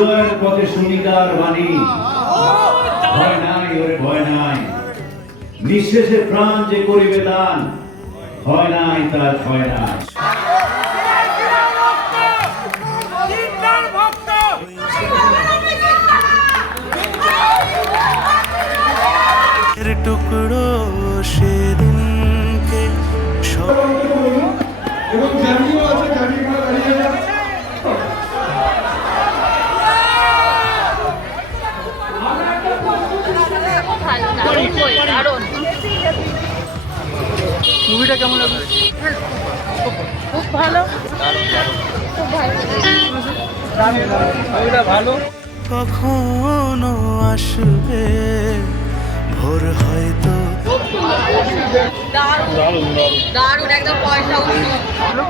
উদয়ের পথে শুনিকার বাণী, ভয় নাই ওরে ভয় নাই, নিঃশেষে প্রাণ যে করিবে দান, ভয় নাই তার ভয় নাই। টুকরো সেদিনকে এবং জানিও আছে, জানি করে দাঁড়িয়ে যাচ্ছে। মুভিটা কেমন লাগলো? খুব ভালো, খুব ভালো। মুভিটা ভালো। কখনো আসবে ভোর হয়তো দারুণ দারুণ একদম পয়সা উঠলো।